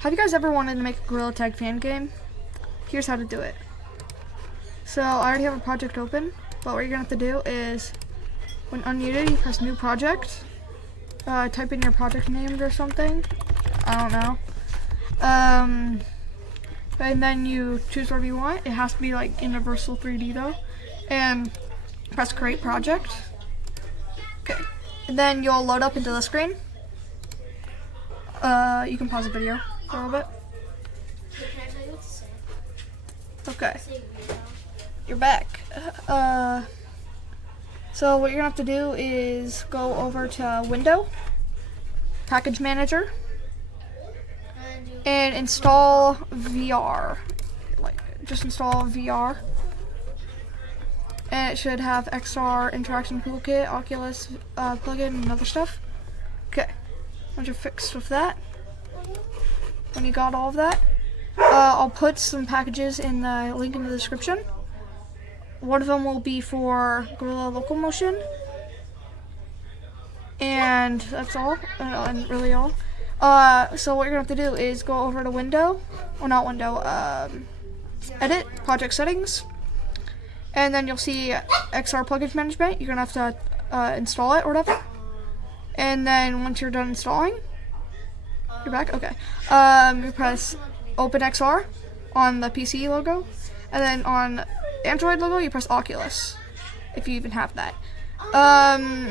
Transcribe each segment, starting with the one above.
Have you guys ever wanted to make a Gorilla Tag fan game? Here's how to do it. So I already have a project open, but what you're gonna have to do is, when unmuted, you press new project. Type in your project name or something. I don't know. And then you choose whatever you want. It has to be like Universal 3D though. And press create project. Okay. And then you'll load up into the screen. You can pause the video for a little bit. Can I tell you what to say? Okay. Say weirdo. You're back. So what you're gonna have to do is go over to Window, Package Manager, and install VR. Like, just install VR. And it should have XR Interaction Toolkit, Oculus plugin, and other stuff. Okay. Once you're fixed with that, when you got all of that, I'll put some packages in the link in the description. One of them will be for Gorilla Locomotion, and that's all, and really all. So what you're gonna have to do is go over to Window, well not Window, Edit, Project Settings, and then you'll see XR Plugins Management. You're gonna have to install it or whatever. And then once you're done installing, you're back. Okay. You press Open XR on the PC logo, and then on Android logo you press Oculus, if you even have that.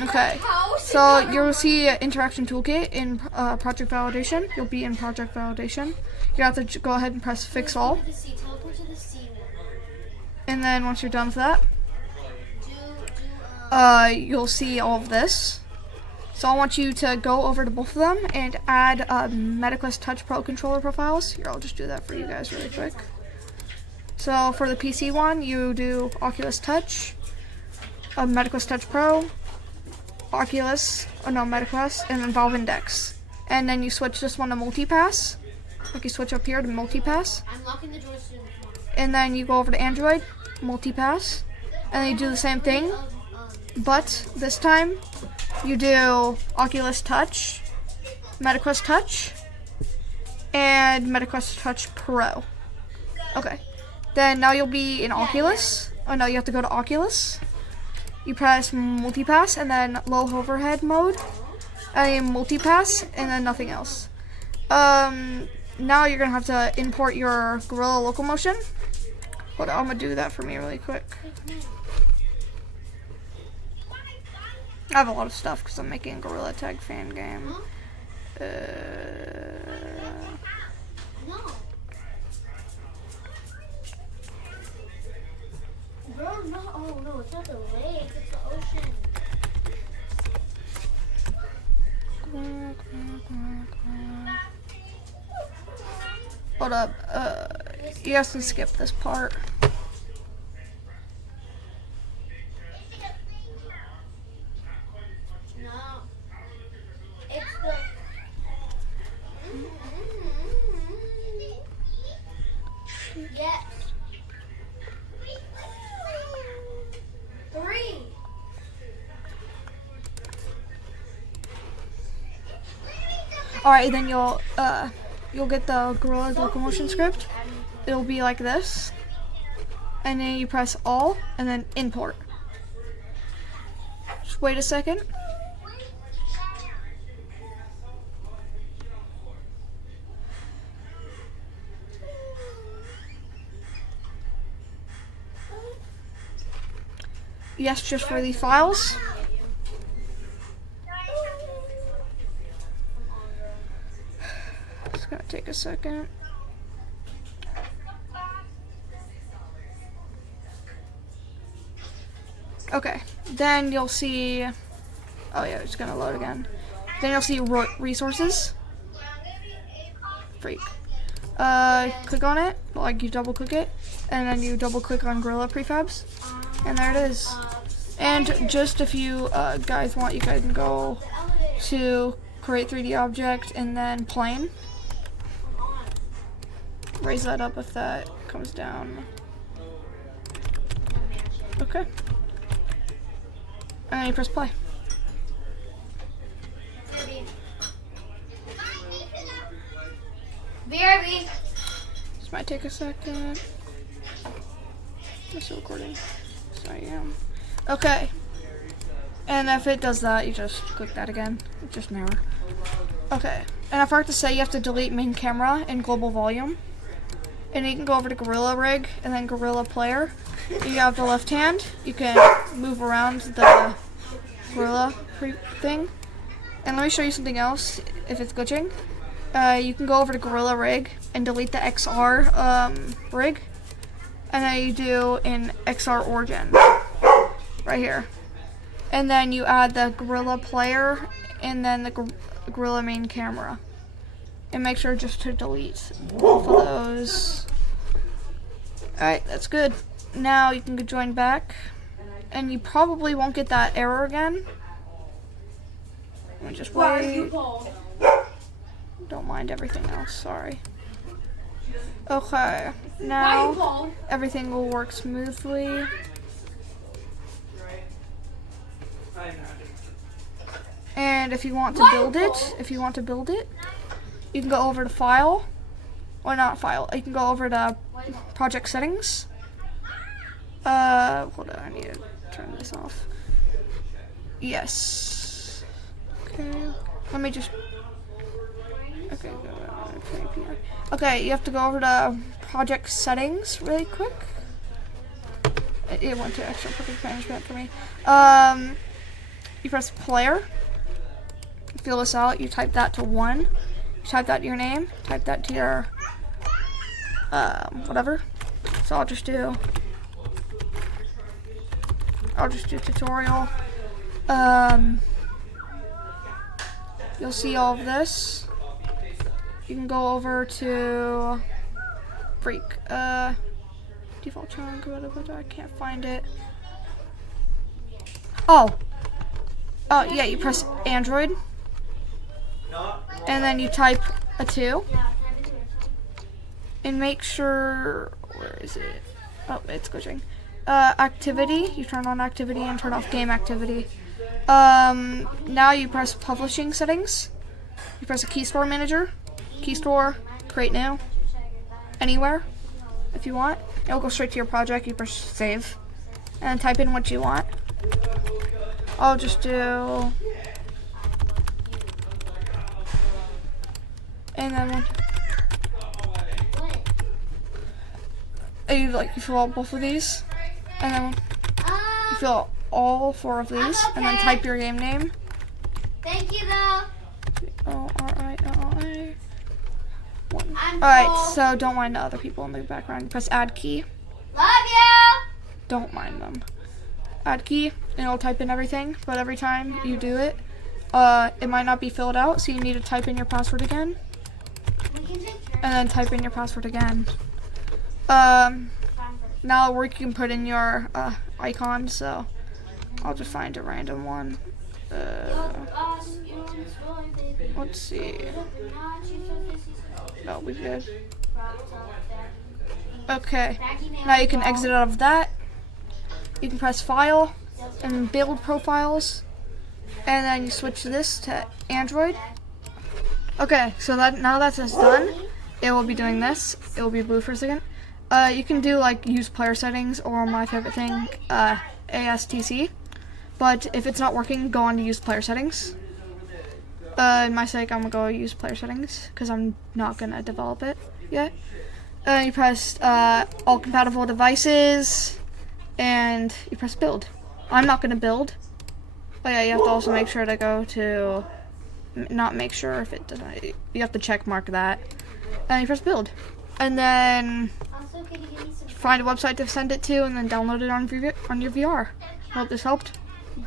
Okay. So you'll see Interaction Toolkit in Project Validation. You'll be in Project Validation. You have to go ahead and press Fix All, Teleport to the C one. and then once you're done with that, you'll see all of this. So I want you to go over to both of them and add MetaQuest Touch Pro controller profiles. Here, I'll just do that for you guys really quick. So for the PC one, you do Oculus Touch, MetaQuest Touch Pro, MetaQuest, and then Valve Index. And then you switch this one to Multipass. Like you switch up here to Multipass. I'm locking the doors soon. And then you go over to Android, Multipass. And then you do the same thing, but this time you do Oculus Touch, MetaQuest Touch, and MetaQuest Touch Pro. Okay. Then now you'll be in Oculus. Oh no, you have to go to Oculus. You press Multipass and then low overhead mode. And Multipass and then nothing else. Now you're gonna have to import your Gorilla Locomotion. Hold on, I'm gonna do that for me really quick. I have a lot of stuff because I'm making a Gorilla Tag fan game. No. Bro, no. Oh, no, it's not the lake. It's the ocean. Hold up. You guys can skip this part. No. It's the... Yes. 3. Alright, then you'll get the Gorilla Locomotion script. It'll be like this. And then you press all and then import. Just wait a second. Yes, just for the files. It's gonna take a second. Okay, then you'll see, oh yeah, it's gonna load again. Then you'll see resources. Freak. Click on it, like you double click it, and then you double click on Gorilla Prefabs, and there it is. And just if you guys want, you can go to create 3D object and then plane. Raise that up if that comes down. Okay. And then you press play. BRB. This might take a second. I'm still recording. So I am. Okay. And if it does that, you just click that again. It's just an error. Okay. And I forgot to say you have to delete main camera and global volume. And you can go over to Gorilla Rig and then Gorilla Player. You have the left hand. You can move around the Gorilla thing. And let me show you something else if it's glitching. You can go over to Gorilla Rig and delete the XR rig. And then you do in XR Origin. Right here. And then you add the Gorilla Player and then the Gorilla main camera. And make sure just to delete both of those. Alright, that's good. Now you can join back. And you probably won't get that error again. Let me just wait. Don't mind everything else, sorry. Okay, now everything will work smoothly. And if you want to build it, you can go over to File, or not File, you can go over to Project Settings. Hold on, I need to turn this off. Yes. Okay, let me just, okay, okay, you have to go over to Project Settings really quick. It went to Extra Project Management for me. You press Player. Fill this out. You type that to 1. You type that to your name. Type that to your whatever. So I'll just do tutorial. You'll see all of this. You can go over to default chunk. I can't find it. Oh yeah, you press Android, and then you type a 2, and make sure, where is it? Oh, it's glitching. Activity, you turn on activity and turn off game activity. Now you press publishing settings. You press a key store manager, key store, create new, anywhere if you want. It'll go straight to your project. You press save and type in what you want. I'll just do, and then you fill out both of these, and then you fill out all 4 of these, and then type your game name. Thank you though. O-R-I-L-I. Alright, so don't mind the other people in the background. You press add key. Love you. Don't mind them. Add key, and it'll type in everything, but every time you do it, it might not be filled out, so you need to type in your password again, and then type in your password again. Now it'll work, you can put in your icon, so I'll just find a random one. Let's see. No, we good. Okay, now you can exit out of that. You can press File and Build Profiles, and then you switch this to Android. Okay, so now that's just done, it will be doing this. It will be blue for a second. You can do like use player settings, or my favorite thing, ASTC. But if it's not working, go on to use player settings. In my sake, I'm gonna go use player settings because I'm not gonna develop it yet. You press all compatible devices, and you press build. I'm not gonna build. Oh yeah, you have to also make sure to go to, not make sure if it doesn't, you have to check mark that. And you press build. And then find a website to send it to, and then download it on your VR. I hope this helped.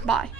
Bye.